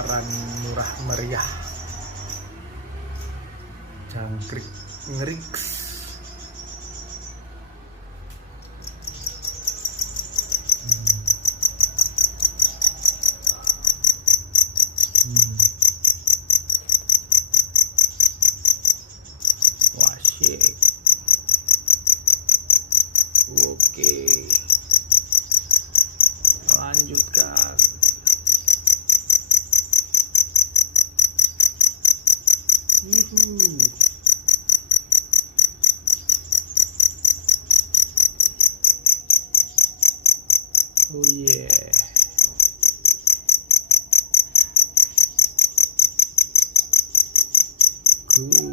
masteran murah meriah, jangkrik ngeriks. Wah, syik. Oke, lanjutkan. Oh yeah. Cool.